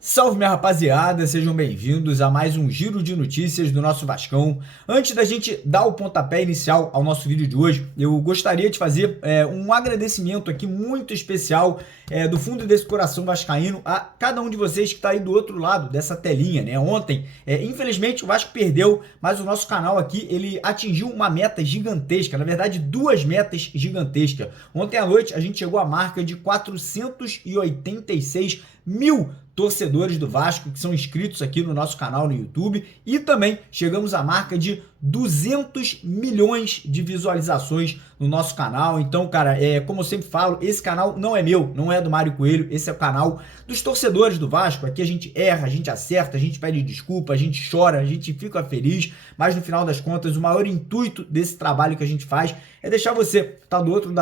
Salve, minha rapaziada, sejam bem-vindos a mais um giro de notícias do nosso Vascão. Antes da gente dar o pontapé inicial ao nosso vídeo de hoje, eu gostaria de fazer um agradecimento aqui muito especial do fundo desse coração vascaíno a cada um de vocês que está aí do outro lado dessa telinha, né? Ontem, infelizmente, o Vasco perdeu, mas o nosso canal aqui, ele atingiu uma meta gigantesca, na verdade, duas metas gigantescas. Ontem à noite, a gente chegou à marca de 486 mil torcedores do Vasco que são inscritos aqui no nosso canal no YouTube, e também chegamos à marca de 200 milhões de visualizações no nosso canal. Então, cara, como eu sempre falo, esse canal não é meu, não é do Mário Coelho, esse é o canal dos torcedores do Vasco. Aqui a gente erra, a gente acerta, a gente pede desculpa, a gente chora, a gente fica feliz, mas no final das contas, o maior intuito desse trabalho que a gente faz é deixar você que tá do outro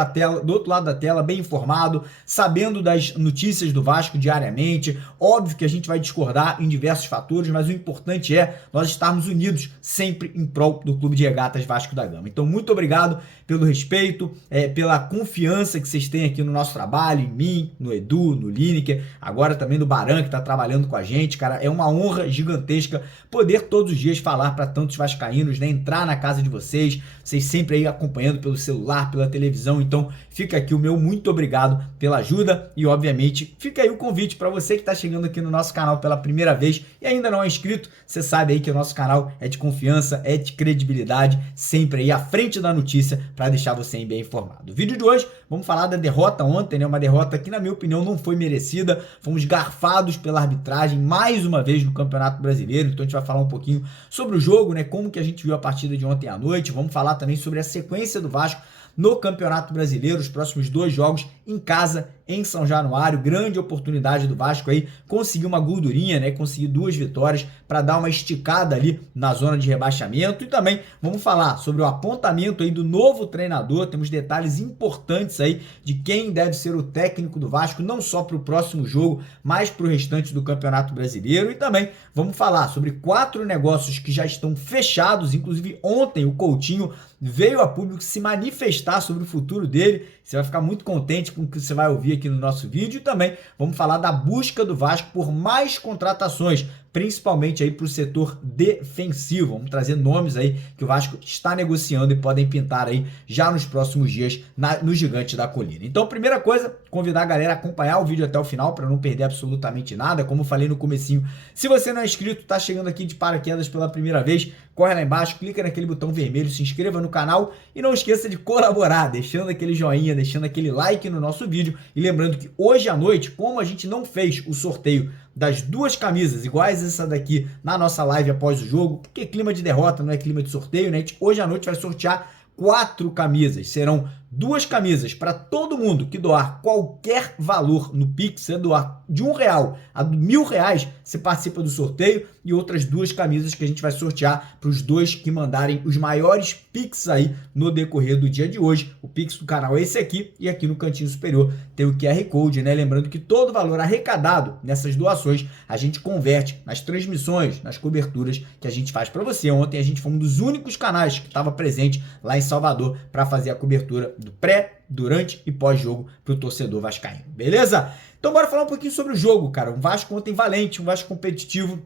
lado da tela, bem informado, sabendo das notícias do Vasco diariamente. Óbvio que a gente vai discordar em diversos fatores, mas o importante é nós estarmos unidos sempre em prol do Clube de Regatas Vasco da Gama. Então, muito obrigado pelo respeito, pela confiança que vocês têm aqui no nosso trabalho, em mim, no Edu, no Lineker, agora também no Baran, que está trabalhando com a gente. Cara, é uma honra gigantesca poder todos os dias falar para tantos vascaínos, né, entrar na casa de vocês sempre aí acompanhando pelo celular, pela televisão. Então, fica aqui o meu muito obrigado pela ajuda e, obviamente, fica aí o convite para você que está chegando aqui no nosso canal pela primeira vez e ainda não é inscrito. Você sabe aí que o nosso canal é de confiança, é de credibilidade, sempre aí à frente da notícia para deixar você bem informado. O vídeo de hoje, vamos falar da derrota ontem, né? Uma derrota que, na minha opinião, não foi merecida. Fomos garfados pela arbitragem mais uma vez no Campeonato Brasileiro. Então a gente vai falar um pouquinho sobre o jogo, né? Como que a gente viu a partida de ontem à noite. Vamos falar também sobre a sequência do Vasco no Campeonato Brasileiro, os próximos 2 jogos em casa, em São Januário. Grande oportunidade do Vasco aí, conseguir uma gordurinha, né? Conseguir 2 vitórias para dar uma esticada ali na zona de rebaixamento. E também vamos falar sobre o apontamento aí do novo treinador. Temos detalhes importantes aí de quem deve ser o técnico do Vasco, não só para o próximo jogo, mas para o restante do Campeonato Brasileiro. E também vamos falar sobre 4 negócios que já estão fechados. Inclusive ontem o Coutinho veio a público se manifestar sobre o futuro dele. Você vai ficar muito contente com o que você vai ouvir aqui no nosso vídeo. E também vamos falar da busca do Vasco por mais contratações, principalmente aí para o setor defensivo. Vamos trazer nomes aí que o Vasco está negociando e podem pintar aí já nos próximos dias no Gigante da Colina. Então, primeira coisa, convidar a galera a acompanhar o vídeo até o final para não perder absolutamente nada. Como eu falei no comecinho, se você não é inscrito, está chegando aqui de paraquedas pela primeira vez, corre lá embaixo, clica naquele botão vermelho, se inscreva no canal e não esqueça de colaborar, deixando aquele joinha, deixando aquele like no nosso vídeo. E lembrando que hoje à noite, como a gente não fez o sorteio das 2 camisas iguais a essa daqui na nossa live após o jogo, porque clima de derrota não é clima de sorteio, né? Hoje à noite vai sortear 4 camisas. Serão 2 camisas para todo mundo que doar qualquer valor no Pix. Você doar de R$1 a R$1.000, você participa do sorteio, e outras 2 camisas que a gente vai sortear para os 2 que mandarem os maiores Pix aí no decorrer do dia de hoje. O Pix do canal é esse aqui, e aqui no cantinho superior tem o QR Code, né? Lembrando que todo valor arrecadado nessas doações a gente converte nas transmissões, nas coberturas que a gente faz para você. Ontem a gente foi um dos únicos canais que estava presente lá em Salvador para fazer a cobertura do pré, durante e pós-jogo para o torcedor vascaíno, beleza? Então bora falar um pouquinho sobre o jogo, cara. Um Vasco ontem valente, um Vasco competitivo.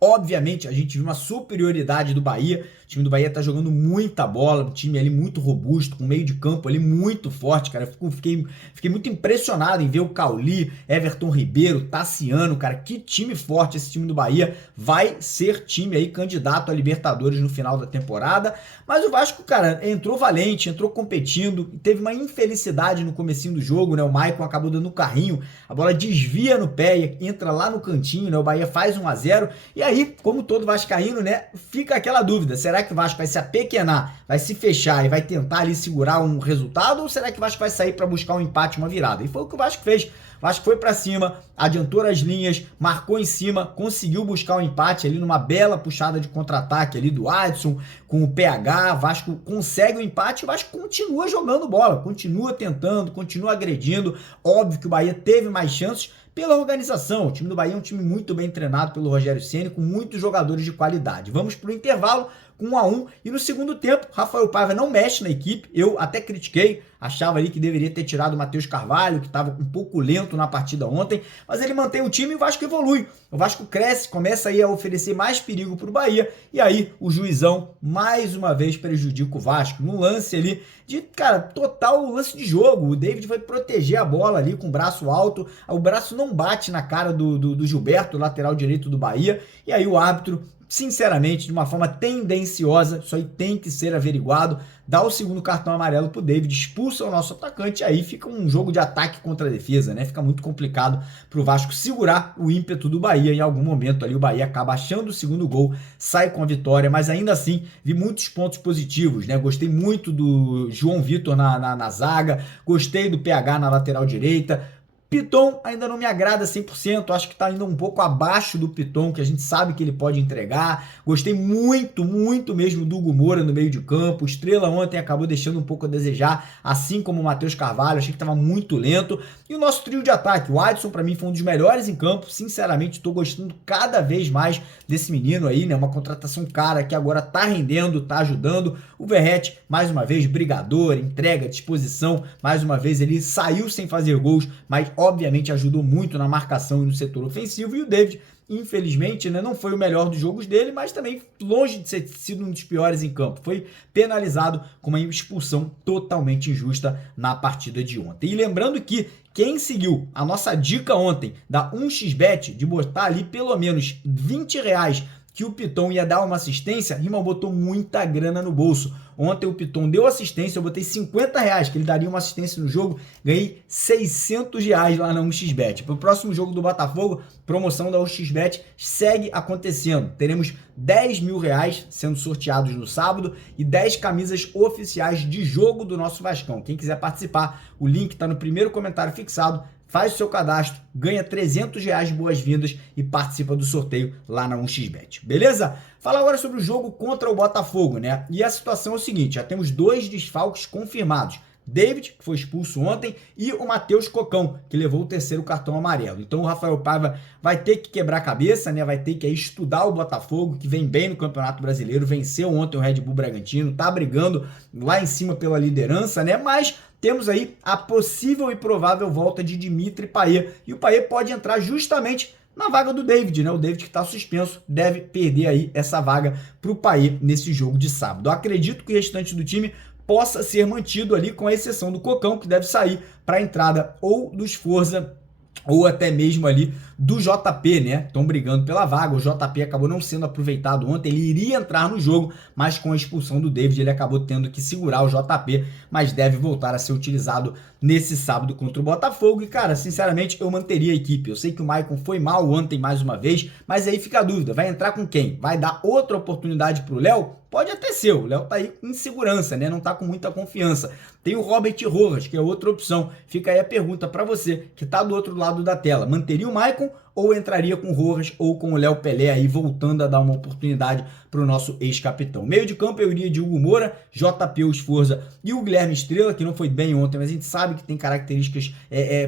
Obviamente, a gente viu uma superioridade do Bahia. O time do Bahia tá jogando muita bola, um time ali muito robusto, com meio de campo ali muito forte, cara. Fiquei muito impressionado em ver o Cauli, Everton Ribeiro, Tassiano, cara. Que time forte esse time do Bahia. Vai ser time aí candidato a Libertadores no final da temporada. Mas o Vasco, cara, entrou valente, entrou competindo, teve uma infelicidade no comecinho do jogo, né? O Maicon acabou dando um carrinho, a bola desvia no pé, entra lá no cantinho, né? O Bahia faz 1-0. E aí, como todo vascaíno, né, fica aquela dúvida, será Será que o Vasco vai se apequenar, vai se fechar e vai tentar ali segurar um resultado? Ou será que o Vasco vai sair para buscar um empate, uma virada? E foi o que o Vasco fez. O Vasco foi para cima, adiantou as linhas, marcou em cima, conseguiu buscar um empate ali numa bela puxada de contra-ataque ali do Adson com o PH. O Vasco consegue o empate e o Vasco continua jogando bola, continua tentando, continua agredindo. Óbvio que o Bahia teve mais chances pela organização. O time do Bahia é um time muito bem treinado pelo Rogério Ceni, com muitos jogadores de qualidade. Vamos para o intervalo com 1-1 e no segundo tempo, Rafael Paiva não mexe na equipe. Eu até critiquei, achava ali que deveria ter tirado o Matheus Carvalho, que estava um pouco lento na partida ontem, mas ele mantém o time e o Vasco evolui. O Vasco cresce, começa aí a oferecer mais perigo para o Bahia e aí o juizão mais uma vez prejudica o Vasco num lance ali de, cara, total lance de jogo. O David vai proteger a bola ali com o braço alto, o braço não bate na cara do Gilberto, lateral direito do Bahia, e aí o árbitro, sinceramente, de uma forma tendenciosa, isso aí tem que ser averiguado, dá o segundo cartão amarelo pro David, expulsa o nosso atacante, e aí fica um jogo de ataque contra a defesa, né? Fica muito complicado pro Vasco segurar o ímpeto do Bahia. Em algum momento ali o Bahia acaba achando o segundo gol, sai com a vitória, mas ainda assim vi muitos pontos positivos, né? Gostei muito do João Vitor na zaga, gostei do PH na lateral direita. Piton ainda não me agrada 100%, acho que está ainda um pouco abaixo do Piton, que a gente sabe que ele pode entregar. Gostei muito, muito mesmo do Hugo Moura no meio de campo. O Estrela ontem acabou deixando um pouco a desejar, assim como o Matheus Carvalho, achei que estava muito lento. E o nosso trio de ataque, o Adson para mim foi um dos melhores em campo, sinceramente estou gostando cada vez mais desse menino aí, né? Uma contratação cara que agora está rendendo, está ajudando. O Verratti, mais uma vez, brigador, entrega, disposição, mais uma vez ele saiu sem fazer gols, mas obviamente ajudou muito na marcação e no setor ofensivo. E o David, infelizmente, né, não foi o melhor dos jogos dele, mas também longe de ter sido um dos piores em campo. Foi penalizado com uma expulsão totalmente injusta na partida de ontem. E lembrando que quem seguiu a nossa dica ontem da 1xBet de botar ali pelo menos R$20 que o Piton ia dar uma assistência, irmão, botou muita grana no bolso. Ontem o Piton deu assistência, eu botei R$50 que ele daria uma assistência no jogo, ganhei R$600 lá na 1xBet. Para o próximo jogo do Botafogo, promoção da 1xBet segue acontecendo. Teremos R$10 mil sendo sorteados no sábado e 10 camisas oficiais de jogo do nosso Vascão. Quem quiser participar, o link está no primeiro comentário fixado. Faz o seu cadastro, ganha R$300 de boas-vindas e participa do sorteio lá na 1xBet, beleza? Fala agora sobre o jogo contra o Botafogo, né? E a situação é o seguinte, já temos 2 desfalques confirmados. David, que foi expulso ontem, e o Matheus Cocão, que levou o 3º cartão amarelo. Então o Rafael Paiva vai ter que quebrar a cabeça, né? Vai ter que estudar o Botafogo, que vem bem no Campeonato Brasileiro, venceu ontem o Red Bull Bragantino, tá brigando lá em cima pela liderança, né? Mas temos aí a possível e provável volta de Dimitri Payet, e o Payet pode entrar justamente na vaga do David, né? O David, que está suspenso, deve perder aí essa vaga para o Payet nesse jogo de sábado. Eu acredito que o restante do time possa ser mantido ali, com a exceção do Cocão, que deve sair para a entrada ou do Sforza ou até mesmo ali do JP, né? Estão brigando pela vaga. O JP acabou não sendo aproveitado ontem, ele iria entrar no jogo, mas com a expulsão do David ele acabou tendo que segurar o JP, mas deve voltar a ser utilizado nesse sábado contra o Botafogo. E cara, sinceramente, eu manteria a equipe. Eu sei que o Maicon foi mal ontem mais uma vez, mas aí fica a dúvida, vai entrar com quem? Vai dar outra oportunidade pro Léo? Pode até ser, o Léo tá aí em segurança, né? Não tá com muita confiança. Tem o Robert Rojas, que é outra opção. Fica aí a pergunta para você, que tá do outro lado da tela. Manteria o Maicon ou entraria com o Rojas ou com o Léo Pelé aí, voltando a dar uma oportunidade para o nosso ex-capitão? Meio de campo eu iria de Hugo Moura, JP, o Sforza e o Guilherme Estrela, que não foi bem ontem, mas a gente sabe que tem características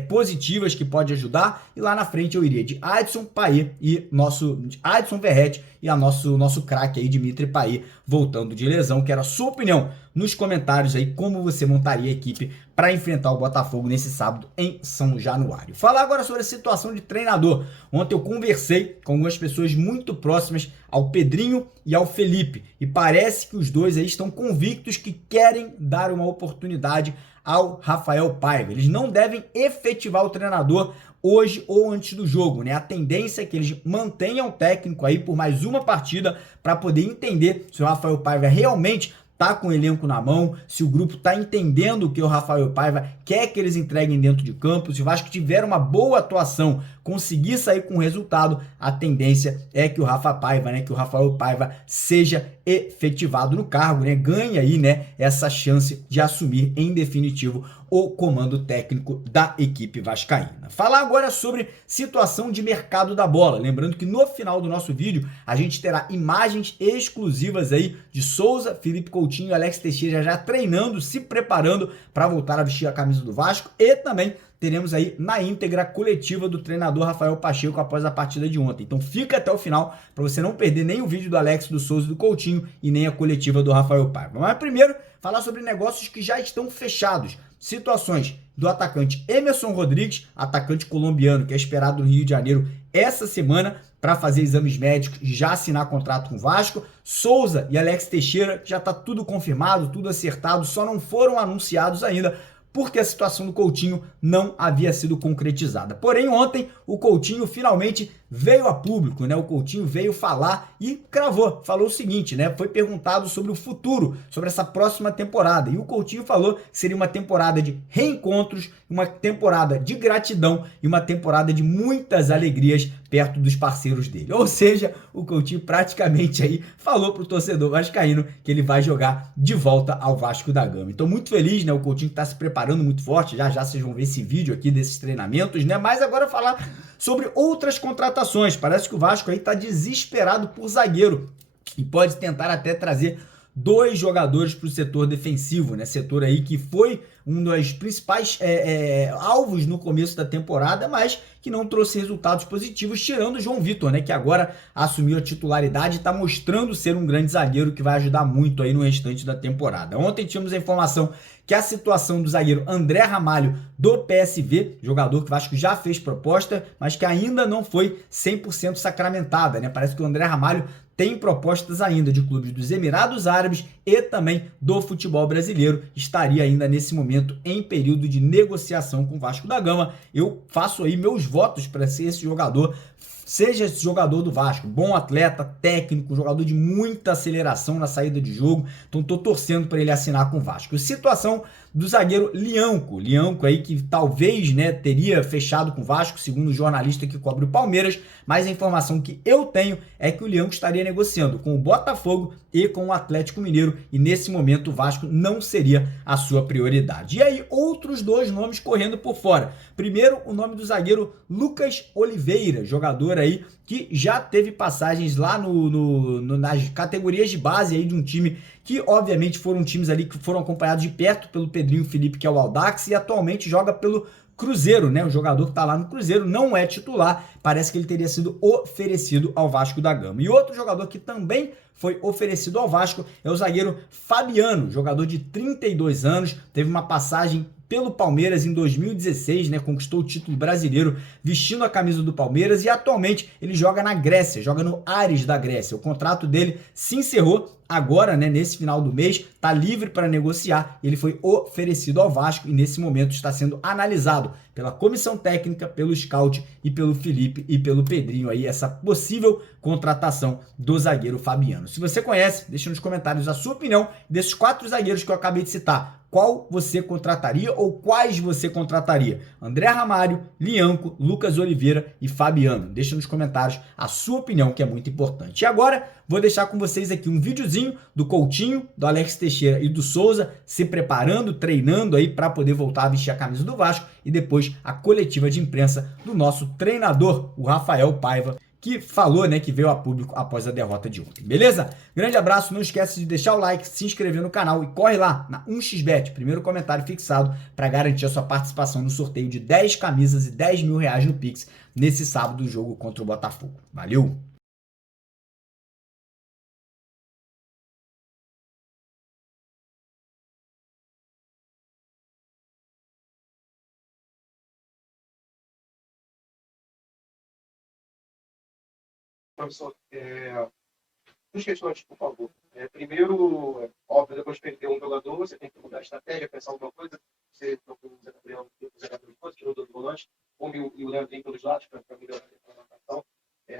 positivas que pode ajudar. E lá na frente eu iria de Adson, Payet e nosso Adson, Verratti e a nosso craque aí, Dimitri Payet, voltando de lesão. Quero a sua opinião nos comentários aí, como você montaria a equipe para enfrentar o Botafogo nesse sábado em São Januário. Falar agora sobre a situação de treinador. Ontem eu conversei com algumas pessoas muito próximas ao Pedrinho e ao Felipe, e parece que os dois aí estão convictos que querem dar uma oportunidade ao Rafael Paiva. Eles não devem efetivar o treinador hoje ou antes do jogo, né? A tendência é que eles mantenham o técnico aí por mais uma partida para poder entender se o Rafael Paiva realmente tá com o elenco na mão, se o grupo tá entendendo o que o Rafael Paiva quer que eles entreguem dentro de campo. Se o Vasco tiver uma boa atuação conseguir sair com o resultado, a tendência é que o Rafa Paiva, né, que o Rafael Paiva seja efetivado no cargo, né, ganha aí, né, essa chance de assumir em definitivo o comando técnico da equipe vascaína. Falar agora sobre situação de mercado da bola, lembrando que no final do nosso vídeo a gente terá imagens exclusivas aí de Souza, Felipe Coutinho e Alex Teixeira já treinando, se preparando para voltar a vestir a camisa do Vasco, e também teremos aí na íntegra a coletiva do treinador Rafael Pacheco após a partida de ontem. Então fica até o final para você não perder nem o vídeo do Alex, do Souza e do Coutinho e nem a coletiva do Rafael Paiva. Mas primeiro, falar sobre negócios que já estão fechados. Situações do atacante Emerson Rodrigues, atacante colombiano que é esperado no Rio de Janeiro essa semana para fazer exames médicos e já assinar contrato com o Vasco. Souza e Alex Teixeira, já está tudo confirmado, tudo acertado, só não foram anunciados ainda porque a situação do Coutinho não havia sido concretizada. Porém, ontem o Coutinho finalmente veio a público, né? O Coutinho veio falar e cravou, falou o seguinte, né? Foi perguntado sobre o futuro, sobre essa próxima temporada. E o Coutinho falou que seria uma temporada de reencontros, uma temporada de gratidão e uma temporada de muitas alegrias perto dos parceiros dele. Ou seja, o Coutinho praticamente aí falou pro torcedor vascaíno que ele vai jogar de volta ao Vasco da Gama. Então, muito feliz, né? O Coutinho está se preparando muito forte, já vocês vão ver esse vídeo aqui desses treinamentos, né? Mas agora falar sobre outras contratações. Parece que o Vasco aí está desesperado por zagueiro e pode tentar até trazer 2 jogadores para o setor defensivo, né? Setor aí que foi um dos principais alvos no começo da temporada, mas que não trouxe resultados positivos, tirando o João Vitor, né? Que agora assumiu a titularidade e está mostrando ser um grande zagueiro que vai ajudar muito aí no restante da temporada. Ontem tínhamos a informação que a situação do zagueiro André Ramalho do PSV, jogador que o Vasco já fez proposta, mas que ainda não foi 100% sacramentada, né? Parece que o André Ramalho tem propostas ainda de clubes dos Emirados Árabes e também do futebol brasileiro. Estaria ainda nesse momento em período de negociação com o Vasco da Gama. Eu faço aí meus votos para ser esse jogador, seja esse jogador do Vasco, bom atleta, técnico, jogador de muita aceleração na saída de jogo. Então tô torcendo para ele assinar com o Vasco. Situação do zagueiro Lianco aí que talvez, né, teria fechado com o Vasco, segundo o jornalista que cobre o Palmeiras, mas a informação que eu tenho é que o Lianco estaria negociando com o Botafogo e com o Atlético Mineiro, e nesse momento o Vasco não seria a sua prioridade. E aí outros 2 nomes correndo por fora. Primeiro, o nome do zagueiro Lucas Oliveira, jogador aí que já teve passagens lá nas categorias de base aí de um time que obviamente foram times ali que foram acompanhados de perto pelo Pedrinho Felipe, que é o Audax, e atualmente joga pelo Cruzeiro, né? O jogador que tá lá no Cruzeiro não é titular, parece que ele teria sido oferecido ao Vasco da Gama. E outro jogador que também foi oferecido ao Vasco é o zagueiro Fabiano, jogador de 32 anos, teve uma passagem pelo Palmeiras em 2016, né? Conquistou o título brasileiro vestindo a camisa do Palmeiras e atualmente ele joga na Grécia, joga no Ares da Grécia. O contrato dele se encerrou agora, né, nesse final do mês, está livre para negociar. Ele foi oferecido ao Vasco e nesse momento está sendo analisado pela comissão técnica, pelo scout e pelo Felipe e pelo Pedrinho aí, essa possível contratação do zagueiro Fabiano. Se você conhece, deixa nos comentários a sua opinião desses 4 zagueiros que eu acabei de citar. Qual você contrataria ou quais você contrataria? André Ramalho, Lianco, Lucas Oliveira e Fabiano. Deixa nos comentários a sua opinião, que é muito importante. E agora, vou deixar com vocês aqui um videozinho do Coutinho, do Alex Teixeira e do Souza se preparando, treinando aí para poder voltar a vestir a camisa do Vasco, e depois a coletiva de imprensa do nosso treinador, o Rafael Paiva, que falou, né, que veio a público após a derrota de ontem, beleza? Grande abraço, não esquece de deixar o like, se inscrever no canal e corre lá na 1xBet, primeiro comentário fixado, para garantir a sua participação no sorteio de 10 camisas e 10 mil reais no Pix nesse sábado do jogo contra o Botafogo. Valeu! Professor, duas questões, por favor. Primeiro, óbvio, depois de perder um jogador, você tem que mudar a estratégia, pensar alguma coisa. Você procurou o Zé Gabriel, o Zé Gabriel depois, tirou do volante, como e o Leandrinho pelos lados, para melhorar a marcação.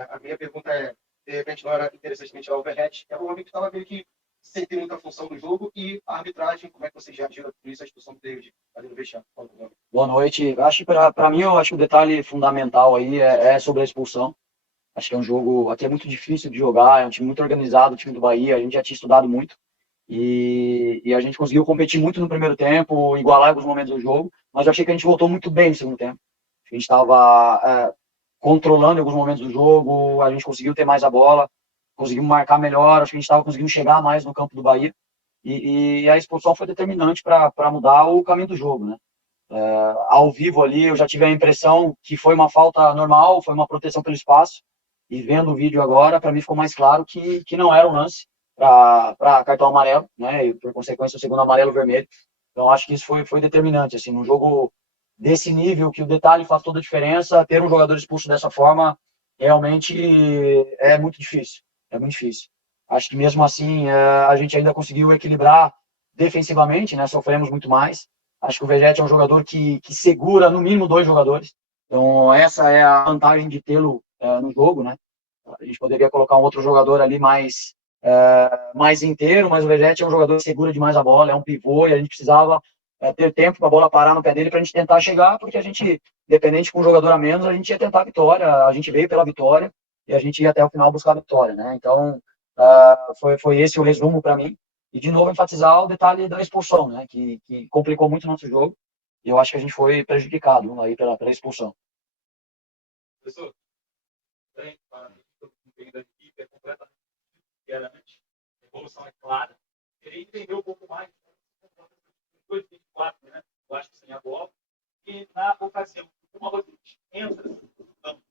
A minha pergunta é, de repente, não era interessantemente a overhead, é um homem que estava meio que sem ter muita função no jogo, e a arbitragem, como é que você já agiu por isso, a expulsão do David ali no vestiário? Boa noite. Acho que para mim, eu acho que o detalhe fundamental aí é sobre a expulsão. Acho que é um jogo aqui é muito difícil de jogar, é um time muito organizado, o time do Bahia, a gente já tinha estudado muito e a gente conseguiu competir muito no primeiro tempo, igualar alguns momentos do jogo, mas eu achei que a gente voltou muito bem no segundo tempo. A gente estava controlando alguns momentos do jogo, a gente conseguiu ter mais a bola, conseguimos marcar melhor, acho que a gente estava conseguindo chegar mais no campo do Bahia e a expulsão foi determinante para mudar o caminho do jogo, né? Ao vivo ali, eu já tive a impressão que foi uma falta normal, foi uma proteção pelo espaço. E vendo o vídeo agora, para mim ficou mais claro que não era um lance para cartão amarelo, né? E por consequência, o segundo amarelo vermelho. Então, acho que isso foi determinante. Assim, num jogo desse nível, que o detalhe faz toda a diferença, ter um jogador expulso dessa forma realmente é muito difícil. É muito difícil. Acho que mesmo assim, a gente ainda conseguiu equilibrar defensivamente, né? Sofremos muito mais. Acho que o Vegete é um jogador que segura no mínimo dois jogadores. Então, essa é a vantagem de tê-lo no jogo, né? A gente poderia colocar um outro jogador ali mais inteiro, mas o Vegete é um jogador que segura demais a bola, é um pivô, e a gente precisava ter tempo para a bola parar no pé dele para a gente tentar chegar, porque a gente, independente com um jogador a menos, a gente ia tentar a vitória, a gente veio pela vitória e a gente ia até o final buscar a vitória, né? Então, foi esse o resumo para mim. E, de novo, enfatizar o detalhe da expulsão, né? Que complicou muito o nosso jogo. E eu acho que a gente foi prejudicado aí pela expulsão. Professor, bem, para mim, da equipe é completamente diferente. A evolução é clara. Queria entender um pouco mais de 2024, né? Eu acho que sem a bola. E na ocasião, uma Rodrigues entra no campo,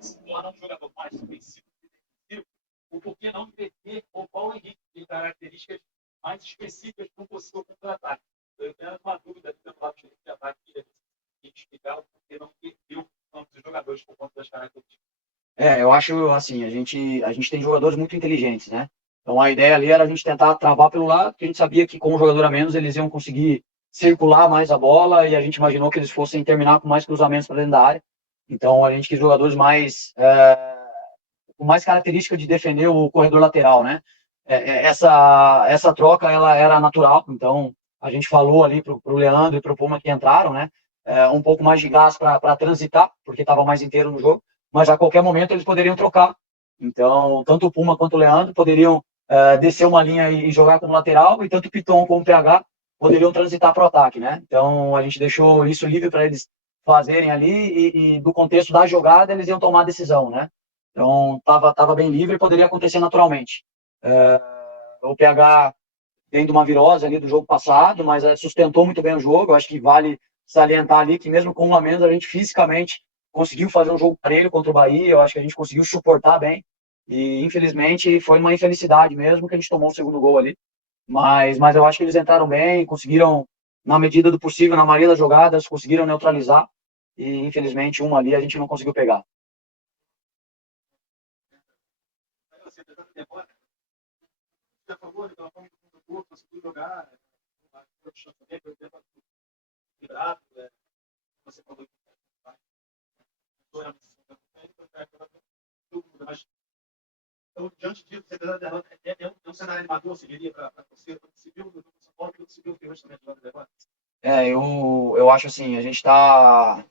se torna um jogador mais ofensivo e defensivo, o porquê não inverter ou qual o Henrique tem características mais específicas para um possível contra-ataque? Eu tenho uma dúvida aqui pelo lado de ataque e explicar o porquê não inverteu tantos jogadores por conta das características. Eu acho assim, a gente tem jogadores muito inteligentes, né? Então a ideia ali era a gente tentar travar pelo lado, porque a gente sabia que com um jogador a menos eles iam conseguir circular mais a bola e a gente imaginou que eles fossem terminar com mais cruzamentos para dentro da área. Então a gente quis jogadores com mais característica de defender o corredor lateral, né? Essa troca ela era natural, então a gente falou ali pro Leandro e pro Puma que entraram, né? Um pouco mais de gás para transitar, porque estava mais inteiro no jogo, mas a qualquer momento eles poderiam trocar. Então, tanto o Puma quanto o Leandro poderiam descer uma linha e jogar como lateral, e tanto o Piton como o PH poderiam transitar para o ataque, né? Então, a gente deixou isso livre para eles fazerem ali e do contexto da jogada eles iam tomar a decisão, né? Então, tava bem livre e poderia acontecer naturalmente. O PH vem de uma virose ali do jogo passado, mas sustentou muito bem o jogo. Eu acho que vale salientar ali que mesmo com um a menos, a gente fisicamente conseguiu fazer um jogo parelho contra o Bahia. Eu acho que a gente conseguiu suportar bem. E, infelizmente, foi uma infelicidade mesmo que a gente tomou o segundo gol ali. Mas eu acho que eles entraram bem, conseguiram, na medida do possível, na maioria das jogadas, conseguiram neutralizar. E, infelizmente, uma ali a gente não conseguiu pegar. A favor, então, como do corpo, conseguiu jogar, equilibrado, você falou que mas então, diante disso, você é um cenário animador, seguiria para a torcida, para o civil do São Paulo, que o civil tem justamente lá no debate. Eu acho assim, a gente tá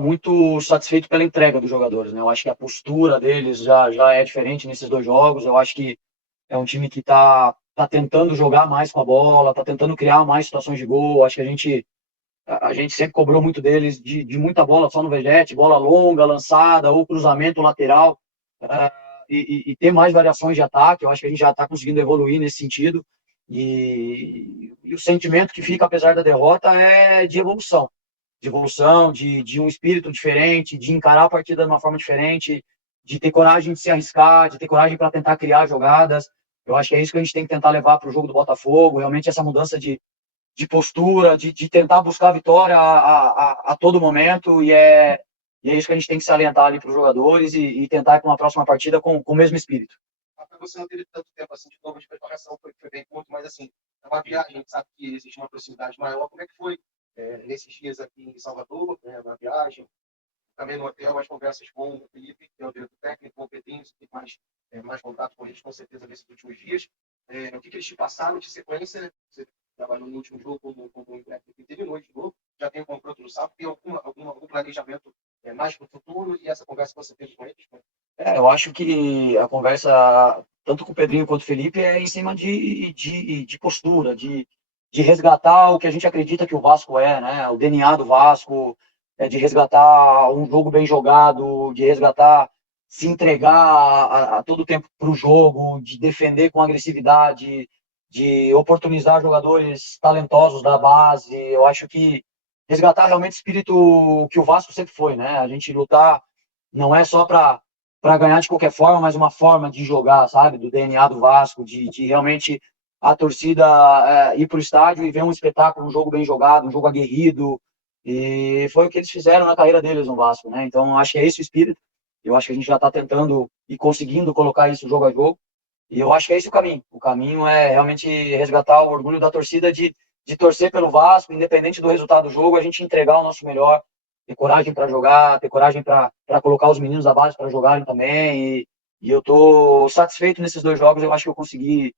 muito satisfeito pela entrega dos jogadores, né? Eu acho que a postura deles já é diferente nesses dois jogos. Eu acho que é um time que tá tentando jogar mais com a bola, tá tentando criar mais situações de gol. Acho que a gente sempre cobrou muito deles de muita bola só no Vegete, bola longa, lançada, ou cruzamento lateral, uh, e ter mais variações de ataque. Eu acho que a gente já está conseguindo evoluir nesse sentido. E o sentimento que fica, apesar da derrota, é de um espírito diferente, de encarar a partida de uma forma diferente, de ter coragem de se arriscar, de ter coragem para tentar criar jogadas. Eu acho que é isso que a gente tem que tentar levar para o jogo do Botafogo, realmente essa mudança de postura, de tentar buscar a vitória a todo momento, e é isso que a gente tem que salientar ali para os jogadores e tentar ir para uma próxima partida com o mesmo espírito. Você não teve tanto tempo assim de novo de preparação, foi bem curto, mas assim, é uma viagem, a gente sabe que existe uma proximidade maior. Como é que foi nesses dias aqui em Salvador, né, na viagem, também no hotel, as conversas com o Felipe, que é o diretor técnico, com o Pedrinho, você tem mais contato com eles, com certeza, nesses últimos dias. O que eles te passaram de sequência? Você trabalhou no último jogo como técnico interino, de novo, já tem um confronto no sábado, tem algum planejamento mais para o futuro e essa conversa que você teve com eles? Né? Eu acho que a conversa, tanto com o Pedrinho quanto o Felipe, é em cima de postura, de resgatar o que a gente acredita que o Vasco é, né? O DNA do Vasco, de resgatar um jogo bem jogado, de resgatar, se entregar a todo tempo para o jogo, de defender com agressividade, de oportunizar jogadores talentosos da base. Eu acho que resgatar realmente o espírito que o Vasco sempre foi, né? A gente lutar não é só para ganhar de qualquer forma, mas uma forma de jogar, sabe? Do DNA do Vasco, de realmente a torcida ir para o estádio e ver um espetáculo, um jogo bem jogado, um jogo aguerrido. E foi o que eles fizeram na carreira deles no Vasco, né? Então, acho que é esse o espírito. Eu acho que a gente já está tentando e conseguindo colocar isso jogo a jogo. E eu acho que é esse o caminho. O caminho é realmente resgatar o orgulho da torcida de torcer pelo Vasco, independente do resultado do jogo, a gente entregar o nosso melhor, ter coragem para jogar, ter coragem para colocar os meninos da base para jogarem também. E eu estou satisfeito nesses 2 jogos. Eu acho que eu consegui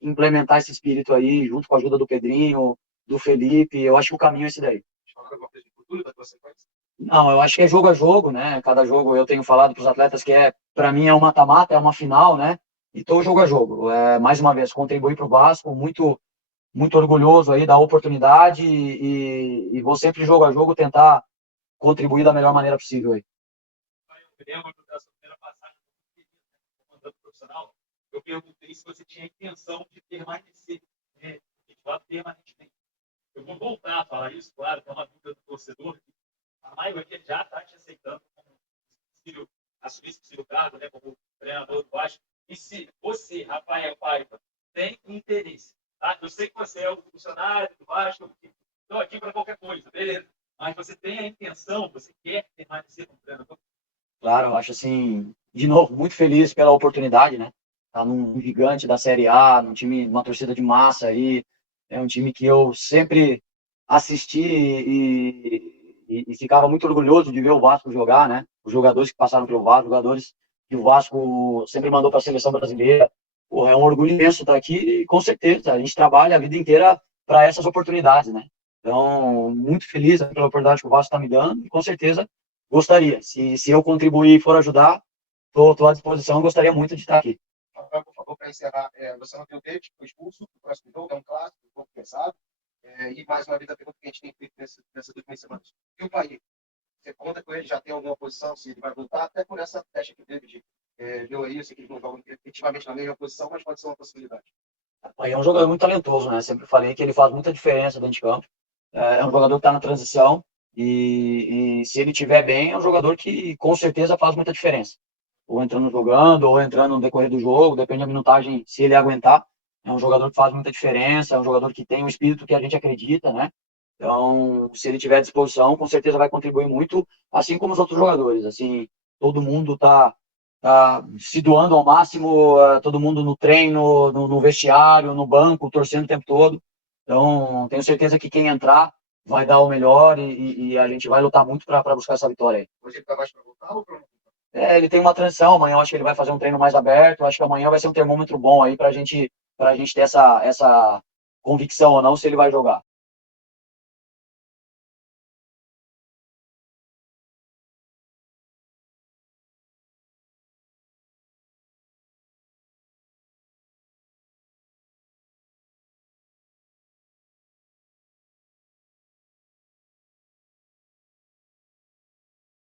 implementar esse espírito aí, junto com a ajuda do Pedrinho, do Felipe. Eu acho que o caminho é esse daí. Falaram alguma coisa de futuro da tua sequência? Não, eu acho que é jogo a jogo, né? Cada jogo eu tenho falado para os atletas que para mim é um mata-mata, é uma final, né? E estou jogo a jogo. Mais uma vez, contribuir para o Vasco, muito orgulhoso aí da oportunidade e vou sempre jogo a jogo tentar contribuir da melhor maneira possível aí. Eu lembro da sua primeira passagem como comandante profissional, eu perguntei se você tinha a intenção de permanecer, né, de fato, permanentemente. Eu vou voltar a falar isso, claro, que é uma dúvida do torcedor, que a maioria já está te aceitando como possível, assumir esse possível cargo, né, como treinador do Vasco. E se você, Rafael Paiva, tem interesse, tá? Eu sei que você é o funcionário do Vasco, estou aqui para qualquer coisa, beleza. Mas você tem a intenção, você quer permanecer como treinador? Claro, eu acho assim, de novo, muito feliz pela oportunidade, né? Tá num gigante da Série A, num time, numa torcida de massa aí, é um time que eu sempre assisti e ficava muito orgulhoso de ver o Vasco jogar, né? Os jogadores que passaram pelo Vasco, jogadores que o Vasco sempre mandou para a seleção brasileira. Pô, é um orgulho imenso estar aqui e com certeza a gente trabalha a vida inteira para essas oportunidades, né? Então, muito feliz pela oportunidade que o Vasco está me dando e com certeza gostaria. Se eu contribuir e for ajudar, estou à disposição, gostaria muito de estar aqui. Rafael, por favor, para encerrar, você não tem o David, foi expulso do próximo jogo, é um clássico, um pouco pesado. E mais uma vez a pergunta que a gente tem feito nessas últimas semanas. E o Bahia? Você conta com ele, já tem alguma posição, se ele vai voltar, até por essa teste que o David deu aí, eu sei que eles não jogam efetivamente na mesma posição, mas pode ser uma possibilidade. Aí é um jogador muito talentoso, né? Sempre falei que ele faz muita diferença dentro de campo. É um jogador que está na transição e se ele estiver bem, é um jogador que com certeza faz muita diferença. Ou entrando jogando, ou entrando no decorrer do jogo, depende da minutagem, se ele aguentar. É um jogador que faz muita diferença, é um jogador que tem um espírito que a gente acredita, né? Então, se ele tiver à disposição, com certeza vai contribuir muito, assim como os outros jogadores. Assim, todo mundo tá se doando ao máximo, todo mundo no treino, no vestiário, no banco, torcendo o tempo todo. Então, tenho certeza que quem entrar vai dar o melhor e a gente vai lutar muito para buscar essa vitória aí. Hoje ele está mais para voltar ou para não? Ele tem uma transição, amanhã eu acho que ele vai fazer um treino mais aberto, acho que amanhã vai ser um termômetro bom aí para a gente ter essa convicção ou não se ele vai jogar.